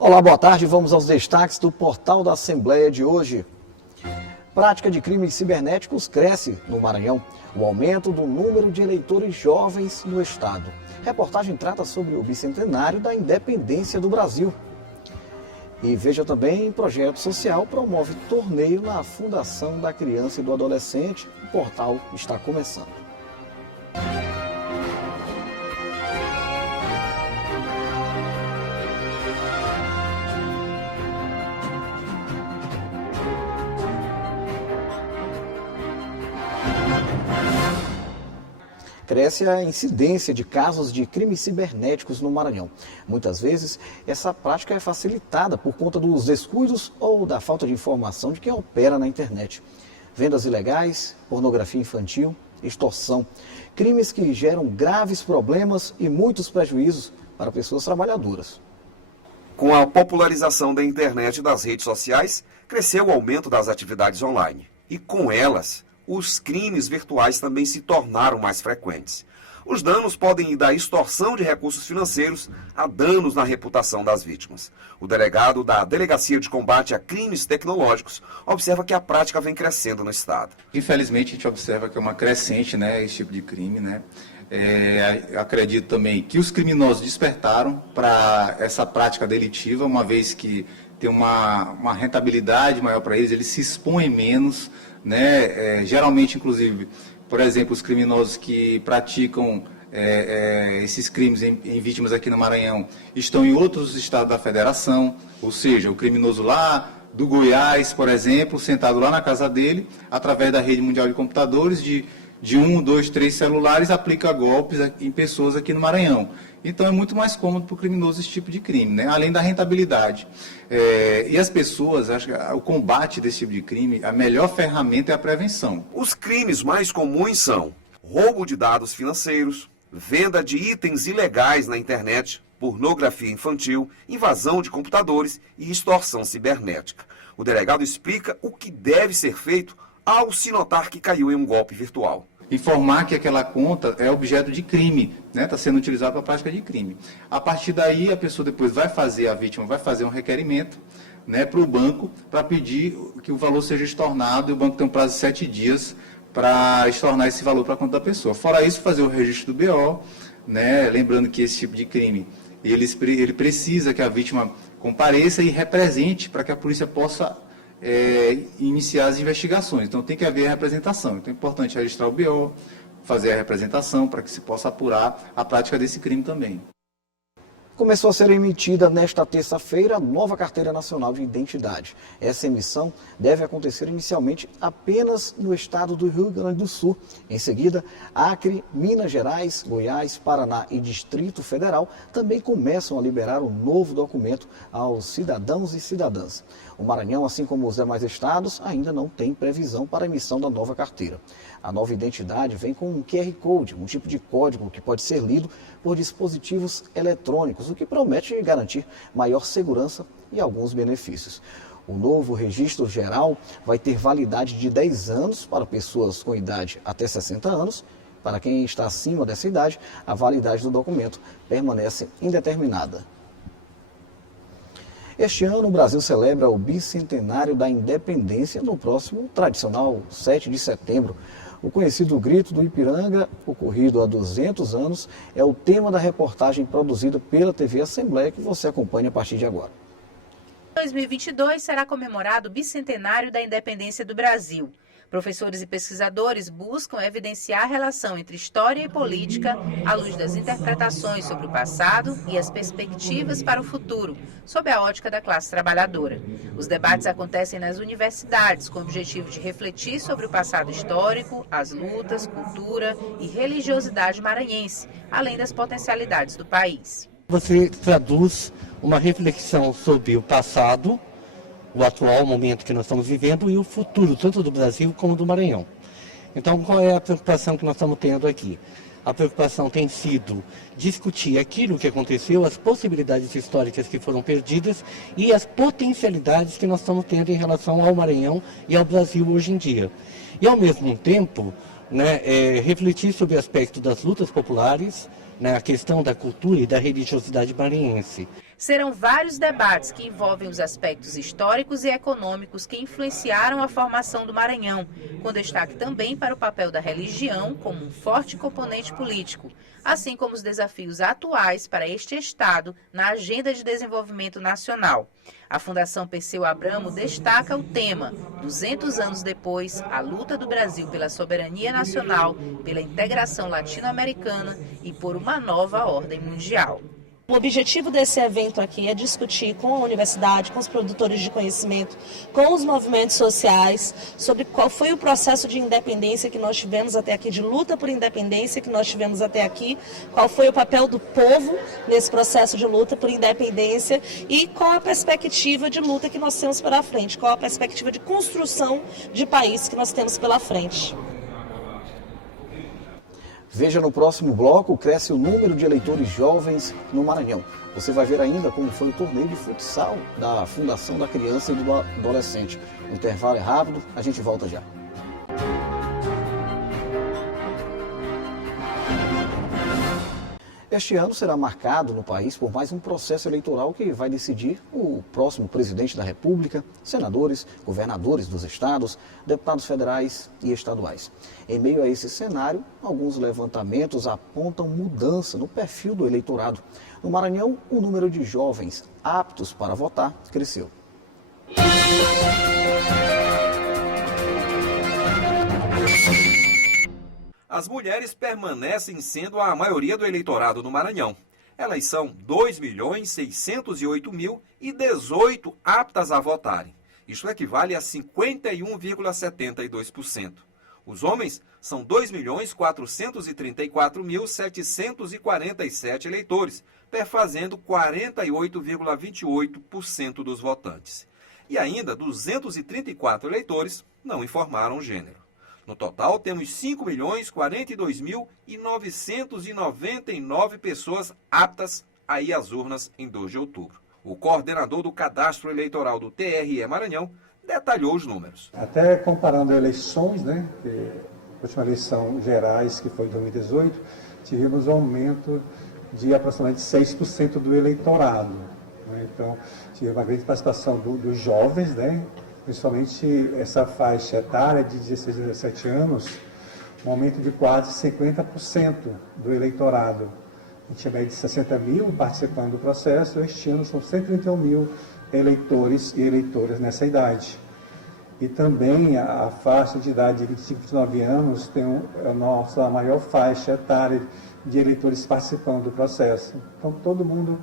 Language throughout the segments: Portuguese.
Olá, boa tarde. Vamos aos destaques do Portal da Assembleia de hoje. Prática de crimes cibernéticos cresce no Maranhão. O aumento do número de eleitores jovens no estado. Reportagem trata sobre o bicentenário da independência do Brasil. E veja também, projeto social promove torneio na Fundação da Criança e do Adolescente. O portal está começando. Cresce a incidência de casos de crimes cibernéticos no Maranhão. Muitas vezes, essa prática é facilitada por conta dos descuidos ou da falta de informação de quem opera na internet. Vendas ilegais, pornografia infantil, extorsão. Crimes que geram graves problemas e muitos prejuízos para pessoas trabalhadoras. Com a popularização da internet e das redes sociais, cresceu o aumento das atividades online. E com elas, os crimes virtuais também se tornaram mais frequentes. Os danos podem ir da extorsão de recursos financeiros a danos na reputação das vítimas. O delegado da Delegacia de Combate a Crimes Tecnológicos observa que a prática vem crescendo no estado. Infelizmente, a gente observa que é uma crescente, esse tipo de crime, acredito também que os criminosos despertaram para essa prática delitiva, uma vez que tem uma rentabilidade maior para eles se expõem menos, geralmente, inclusive, por exemplo, os criminosos que praticam esses crimes em vítimas aqui no Maranhão estão em outros estados da federação, ou seja, o criminoso lá do Goiás, por exemplo, sentado lá na casa dele, através da rede mundial de computadores, de 1, 2, 3 celulares, aplica golpes em pessoas aqui no Maranhão. Então é muito mais cômodo para o criminoso esse tipo de crime, além da rentabilidade. E as pessoas, acho que o combate desse tipo de crime, a melhor ferramenta é a prevenção. Os crimes mais comuns são roubo de dados financeiros, venda de itens ilegais na internet, pornografia infantil, invasão de computadores e extorsão cibernética. O delegado explica o que deve ser feito ao se notar que caiu em um golpe virtual. Informar que aquela conta é objeto de crime, está sendo utilizada para a prática de crime. A partir daí, a pessoa depois a vítima vai fazer um requerimento para o banco para pedir que o valor seja estornado e o banco tem um prazo de 7 dias para estornar esse valor para a conta da pessoa. Fora isso, fazer o registro do BO, lembrando que esse tipo de crime, ele precisa que a vítima compareça e represente para que a polícia possa iniciar as investigações. Então tem que haver a representação. Então é importante registrar o BO, fazer a representação para que se possa apurar a prática desse crime também. Começou a ser emitida nesta terça-feira a nova Carteira Nacional de Identidade. Essa emissão deve acontecer inicialmente apenas no estado do Rio Grande do Sul. Em seguida, Acre, Minas Gerais, Goiás, Paraná e Distrito Federal também começam a liberar o novo documento aos cidadãos e cidadãs. O Maranhão, assim como os demais estados, ainda não tem previsão para a emissão da nova carteira. A nova identidade vem com um QR Code, um tipo de código que pode ser lido por dispositivos eletrônicos, o que promete garantir maior segurança e alguns benefícios. O novo registro geral vai ter validade de 10 anos para pessoas com idade até 60 anos. Para quem está acima dessa idade, a validade do documento permanece indeterminada. Este ano, o Brasil celebra o bicentenário da independência no próximo tradicional 7 de setembro. O conhecido Grito do Ipiranga, ocorrido há 200 anos, é o tema da reportagem produzida pela TV Assembleia que você acompanha a partir de agora. Em 2022 será comemorado o bicentenário da independência do Brasil. Professores e pesquisadores buscam evidenciar a relação entre história e política à luz das interpretações sobre o passado e as perspectivas para o futuro, sob a ótica da classe trabalhadora. Os debates acontecem nas universidades, com o objetivo de refletir sobre o passado histórico, as lutas, cultura e religiosidade maranhense, além das potencialidades do país. Você traduz uma reflexão sobre o passado, o atual momento que nós estamos vivendo e o futuro, tanto do Brasil como do Maranhão. Então, qual é a preocupação que nós estamos tendo aqui? A preocupação tem sido discutir aquilo que aconteceu, as possibilidades históricas que foram perdidas e as potencialidades que nós estamos tendo em relação ao Maranhão e ao Brasil hoje em dia. E, ao mesmo tempo, refletir sobre o aspecto das lutas populares, né, a questão da cultura e da religiosidade maranhense. Serão vários debates que envolvem os aspectos históricos e econômicos que influenciaram a formação do Maranhão, com destaque também para o papel da religião como um forte componente político, assim como os desafios atuais para este estado na agenda de desenvolvimento nacional. A Fundação Perseu Abramo destaca o tema, 200 anos depois, a luta do Brasil pela soberania nacional, pela integração latino-americana e por uma nova ordem mundial. O objetivo desse evento aqui é discutir com a universidade, com os produtores de conhecimento, com os movimentos sociais, sobre qual foi o processo de independência que nós tivemos até aqui, de luta por independência que nós tivemos até aqui, qual foi o papel do povo nesse processo de luta por independência e qual a perspectiva de luta que nós temos pela frente, qual a perspectiva de construção de país que nós temos pela frente. Veja no próximo bloco, cresce o número de eleitores jovens no Maranhão. Você vai ver ainda como foi o torneio de futsal da Fundação da Criança e do Adolescente. O intervalo é rápido, a gente volta já. Este ano será marcado no país por mais um processo eleitoral que vai decidir o próximo presidente da República, senadores, governadores dos estados, deputados federais e estaduais. Em meio a esse cenário, alguns levantamentos apontam mudança no perfil do eleitorado. No Maranhão, o número de jovens aptos para votar cresceu. As mulheres permanecem sendo a maioria do eleitorado no Maranhão. Elas são 2.608.018 aptas a votarem. Isto equivale a 51,72%. Os homens são 2.434.747 eleitores, perfazendo 48,28% dos votantes. E ainda 234 eleitores não informaram o gênero. No total, temos 5.042.999 pessoas aptas a ir às urnas em 2 de outubro. O coordenador do Cadastro Eleitoral do TRE Maranhão detalhou os números. Até comparando eleições, a última eleição gerais, que foi em 2018, tivemos um aumento de aproximadamente 6% do eleitorado. Então, tivemos uma grande participação dos jovens, principalmente essa faixa etária de 16 a 17 anos, um aumento de quase 50% do eleitorado. A gente tinha média de 60 mil participando do processo, este ano são 131 mil eleitores e eleitoras nessa idade. E também a faixa de idade de 25 a 29 anos tem a nossa maior faixa etária de eleitores participando do processo. Então todo mundo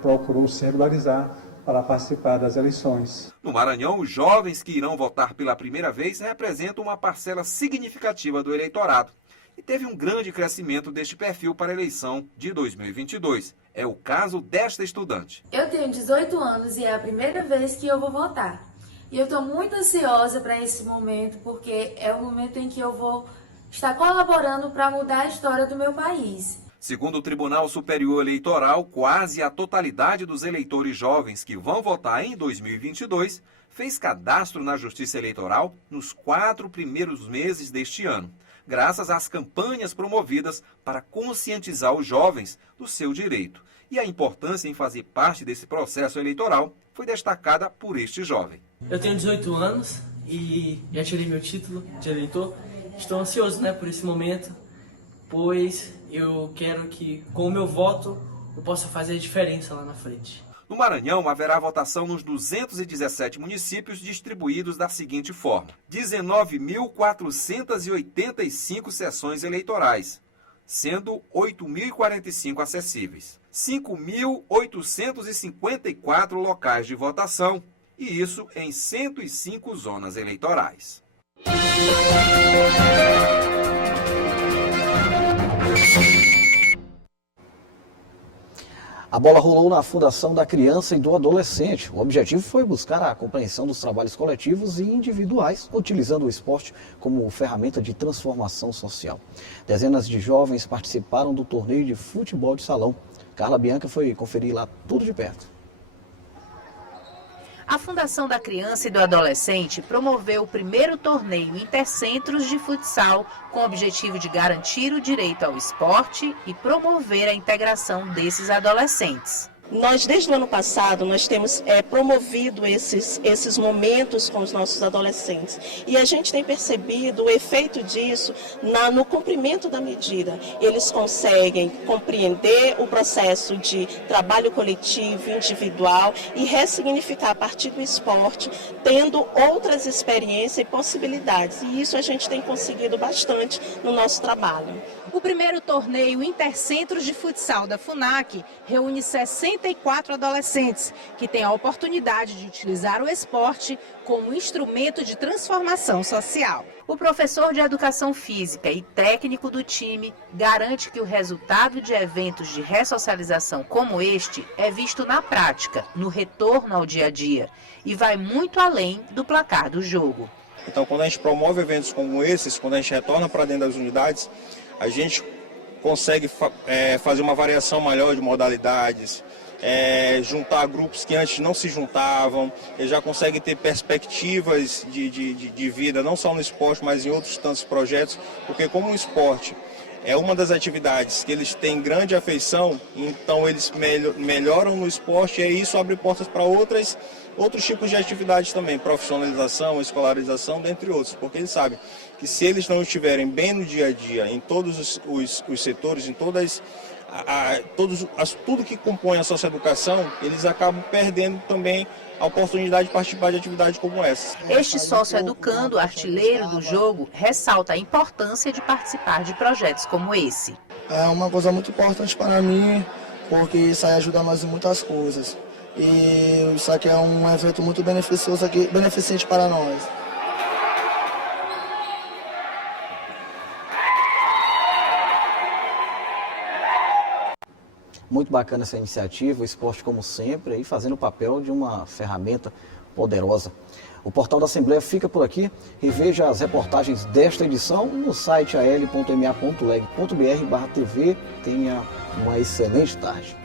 procurou se regularizar para participar das eleições. No Maranhão, os jovens que irão votar pela primeira vez representam uma parcela significativa do eleitorado. E teve um grande crescimento deste perfil para a eleição de 2022. É o caso desta estudante. Eu tenho 18 anos e é a primeira vez que eu vou votar. E eu estou muito ansiosa para esse momento, porque é o momento em que eu vou estar colaborando para mudar a história do meu país. Segundo o Tribunal Superior Eleitoral, quase a totalidade dos eleitores jovens que vão votar em 2022 fez cadastro na Justiça Eleitoral nos 4 primeiros meses deste ano, graças às campanhas promovidas para conscientizar os jovens do seu direito. E a importância em fazer parte desse processo eleitoral foi destacada por este jovem. Eu tenho 18 anos e já tirei meu título de eleitor. Estou ansioso por esse momento, pois eu quero que, com o meu voto, eu possa fazer a diferença lá na frente. No Maranhão, haverá votação nos 217 municípios distribuídos da seguinte forma: 19.485 sessões eleitorais, sendo 8.045 acessíveis, 5.854 locais de votação, e isso em 105 zonas eleitorais. A bola rolou na Fundação da Criança e do Adolescente. O objetivo foi buscar a compreensão dos trabalhos coletivos e individuais, utilizando o esporte como ferramenta de transformação social. Dezenas de jovens participaram do torneio de futebol de salão. Carla Bianca foi conferir lá tudo de perto. A Fundação da Criança e do Adolescente promoveu o primeiro torneio intercentros de futsal com o objetivo de garantir o direito ao esporte e promover a integração desses adolescentes. Nós, desde o ano passado, nós temos promovido esses momentos com os nossos adolescentes. E a gente tem percebido o efeito disso no cumprimento da medida. Eles conseguem compreender o processo de trabalho coletivo, individual e ressignificar a partir do esporte, tendo outras experiências e possibilidades. E isso a gente tem conseguido bastante no nosso trabalho. O primeiro torneio Intercentros de Futsal da FUNAC reúne 64 adolescentes que têm a oportunidade de utilizar o esporte como instrumento de transformação social. O professor de Educação Física e técnico do time garante que o resultado de eventos de ressocialização como este é visto na prática, no retorno ao dia a dia, e vai muito além do placar do jogo. Então, quando a gente promove eventos como esses, quando a gente retorna para dentro das unidades, a gente consegue fazer uma variação maior de modalidades, juntar grupos que antes não se juntavam, e já consegue ter perspectivas de vida, não só no esporte, mas em outros tantos projetos, porque como o esporte é uma das atividades que eles têm grande afeição, então eles melhoram no esporte e isso abre portas para outros tipos de atividades também, profissionalização, escolarização, dentre outros, porque eles sabem que se eles não estiverem bem no dia a dia, em todos os setores, em tudo que compõe a socioeducação, eles acabam perdendo também a oportunidade de participar de atividades como essa. Este sócio-educando, artilheiro do jogo, ressalta a importância de participar de projetos como esse. É uma coisa muito importante para mim, porque isso aí ajuda nós em muitas coisas. E isso aqui é um evento muito beneficioso, beneficente para nós. Muito bacana essa iniciativa, o esporte como sempre, aí fazendo o papel de uma ferramenta poderosa. O Portal da Assembleia fica por aqui e veja as reportagens desta edição no site al.ma.leg.br/tv. Tenha uma excelente tarde.